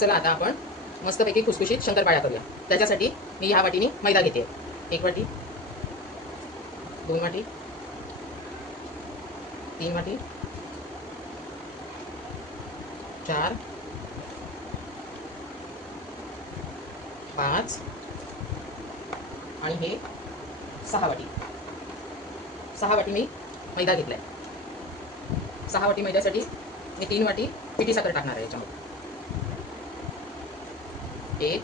चला आता आपण मस्तपैकी खुसखुशीत शंकरपाळ्या करूया. त्याच्यासाठी मी ह्या वाटीने मैदा घेते. 1 वाटी, 2 वाटी, 3 वाटी, 4, 5 आणि हे 6 वाटी. 6 वाटी मी मैदा घेतलाय. 6 वाटी मैद्यासाठी मी 3 वाटी पिठी साखर टाकणार आहे याच्यामध्ये. 1,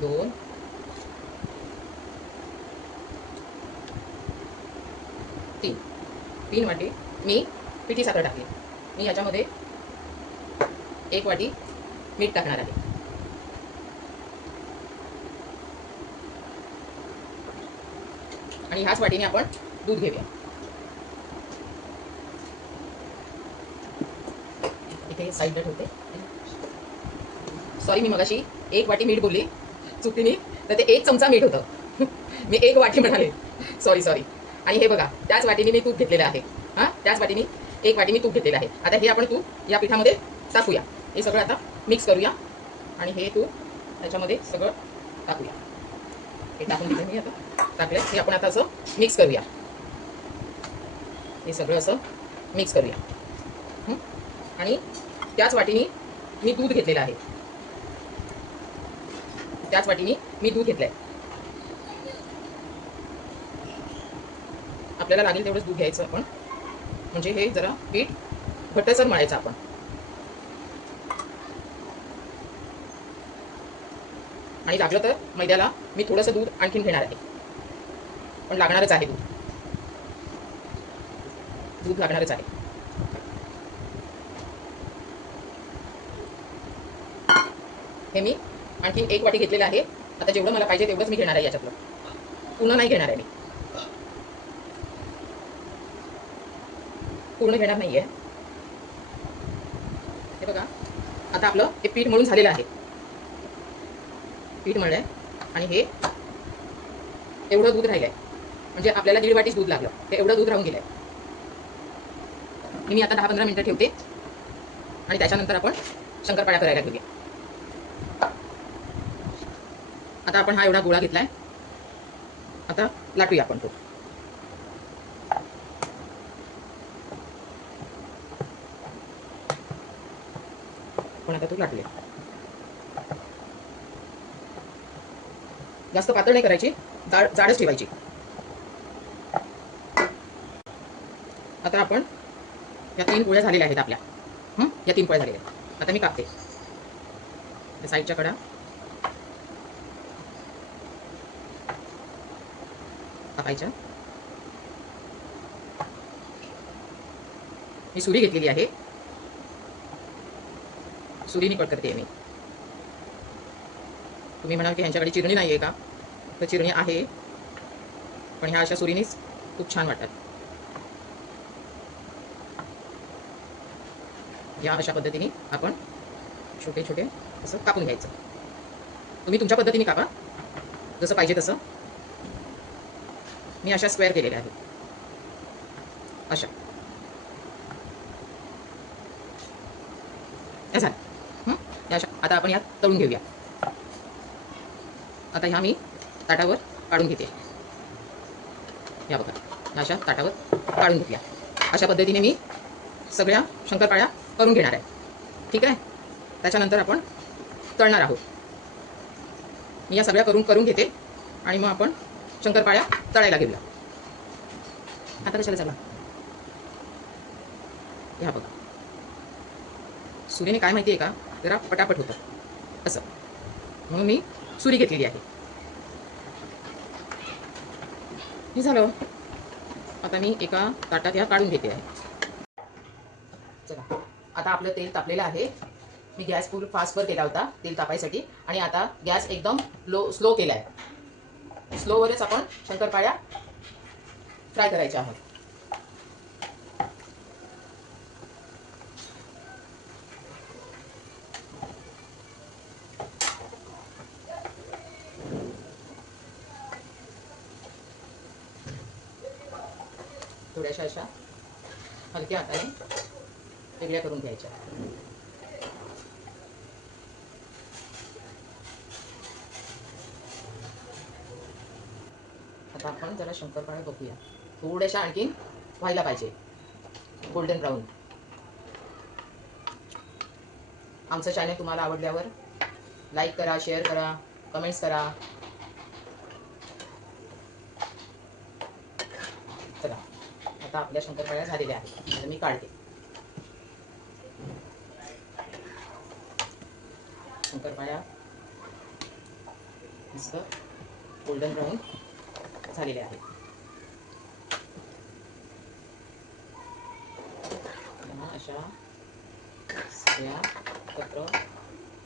2, 3 वाटी मी पिठी साखर टाकली. मी याच्यामध्ये 1 वाटी मीठ टाकणार आहे. आणि ह्याच वाटीने आपण दूध घेऊया. इथे साईडला ठेवते. सॉरी, मी मगाशी 1 वाटी मीठ बोलली चुकीने, तर ते 1 चमचा मीठ होतं. मी 1 वाटी म्हणाले. सॉरी. आणि हे बघा, त्याच वाटीने मी तूप घेतलेलं आहे. हां, त्याच वाटीने 1 वाटी मी तूप घेतलेलं आहे. आता हे आपण तूप या पिठामध्ये टाकूया. हे सगळं आता मिक्स करूया. आणि हे तूप त्याच्यामध्ये सगळं टाकूया. हे टाकून दिलं मी, आता टाकलं. हे आपण आता असं मिक्स करूया. हे सगळं असं मिक्स करूया. आणि त्याच वाटीने मी दूध घेतलेलं आहे. त्याच वाटीने मी दूध घेतलंय. आपल्याला लागेल तेवढंच दूध घ्यायचं आपण. म्हणजे हे जरा पीठ घट्टसर मळायचं आपण. आणि लागलं तर मैद्याला मी थोडंसं दूध आणखीन घेणार आहे. पण लागणारच आहे दूध लागणारच आहे. हे मी आणखीन 1 वाटी घेतलेलं आहे. आता जेवढं मला पाहिजे तेवढंच मी घेणार आहे याच्यातलं. पूर्ण नाही घेणार आहे मी. पूर्ण घेणार नाहीये. हे बघा, आता आपलं हे पीठ मळून झालेलं आहे. पीठ मळलंय आणि हे एवढं दूध राहिलंय. म्हणजे आपल्याला 1.5 वाटीच दूध लागलं. ते एवढं दूध राहून गेलंय. मी आता 10-15 मिनिटं ठेवते आणि त्याच्यानंतर आपण शंकरपाळ्या करायला घेऊया. आता आपण हा एवढा गोळा घेतलाय. आता लाटूया आपण तो. पण आता तू लाटूया. जास्त पातळ नाही करायची, जाडच ठेवायची. आता आपण या 3 पोळ्या झालेल्या आहेत आपल्या. या 3 पोळ्या झालेल्या आहेत. आता मी कापते. साईडच्या कडा कापायच्या. मी सुरी घेतलेली आहे. सुरीने कट करते मी. तुम्ही म्हणाल की ह्यांच्याकडे चिरणी नाही आहे का? तर चिरणी आहे, पण ह्या अशा सुरीनेच खूप छान वाटतात. या अशा पद्धतीने आपण छोटे छोटे असं कापून घ्यायचं. तुम्ही तुमच्या पद्धतीने कापा, जसं पाहिजे तसं. मी अशा स्क्वेअर केलेल्या आहेत. अशा झालं. अशा आता आपण यात तळून घेऊया. आता ह्या मी ताटावर काढून घेते. या बघा, अशा ताटावर काढून घेतल्या. अशा पद्धतीने मी सगळ्या शंकरपाळ्या करून घेणार आहे. ठीक आहे. त्याच्यानंतर आपण तळणार आहोत. मी या सगळ्या करून घेते आणि मग आपण शंकरपाळ्या तळायला घेऊया. आता कशाला चला, ह्या बघा, सुरीने काय माहिती आहे का, जरा पटापट होतं असं, म्हणून मी सुरी घेतलेली आहे. हे झालं. आता मी एका ताटात ह्या काढून घेते आहे. चला, आता आपलं तेल तापलेलं आहे. मी गॅस फुल फास्टवर केला होता तेल तापायसाठी, आणि आता गॅस एकदम स्लो केला आहे. स्लोवरच आपण शंकरपाळ्या फ्राय करायच्या आहोत. थोड्याशा अशा हलक्या हाताने वेगळ्या करून घ्यायच्या. आता आपण जरा शंकरपाळ्या बघूया. थोड्याशा आणखीन व्हायला पाहिजे गोल्डन ब्राऊन. आमचं चॅनल तुम्हाला आवडल्यावर लाईक करा, शेअर करा, कमेंट्स करा. चला आता आपल्या शंकरपाळ्या झालेल्या आहेत. आता मी काढते. शंकरपाळ्या मस्त गोल्डन ब्राऊन झालेले आहेत. अशा सगळ्या एकत्र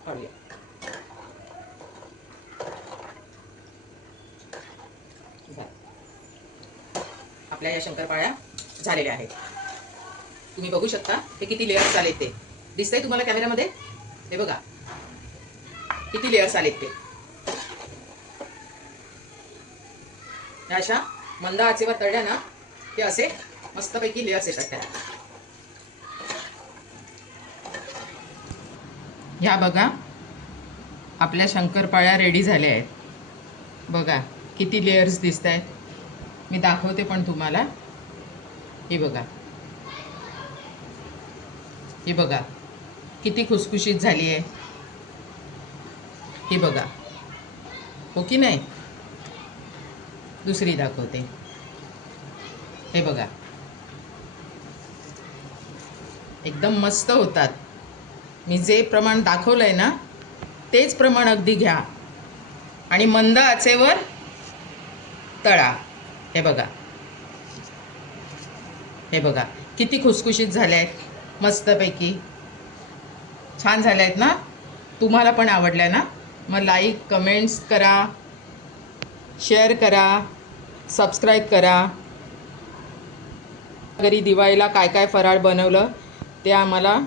काढूया. आपल्या या शंकरपाळ्या झालेल्या आहेत. तुम्ही बघू शकता हे किती लेयर्स आलेत ते. दिसतंय तुम्हाला कॅमेऱ्यामध्ये? हे बघा किती लेयर्स आलेत ते. अशा मंद आचेवर तळल्या ना ते असे मस्तपैकी लेयर्स येतात त्या. ह्या बघा आपल्या शंकरपाळ्या रेडी झाल्या आहेत. बघा किती लेयर्स दिसत आहेत. मी दाखवते पण तुम्हाला. हे बघा, हे बघा किती खुसखुशीत झाली आहे. हे बघा, हो की नाही? दुसरी दाखवते. हे बघा एकदम मस्त होतात. मी जे प्रमाण दाखवलंय ना तेच प्रमाण अगदी घ्या आणि मंद आचेवर तळा. हे बघा, हे बघा किती खुसखुशीत झाले आहेत. मस्तपैकी छान झाले आहेत ना? तुम्हाला पण आवडल्या ना? मग लाईक कमेंट्स करा, शेअर करा, सबस्क्राईब करा. घरी दिवाळीला काय काय फराळ बनवलं ते आम्हाला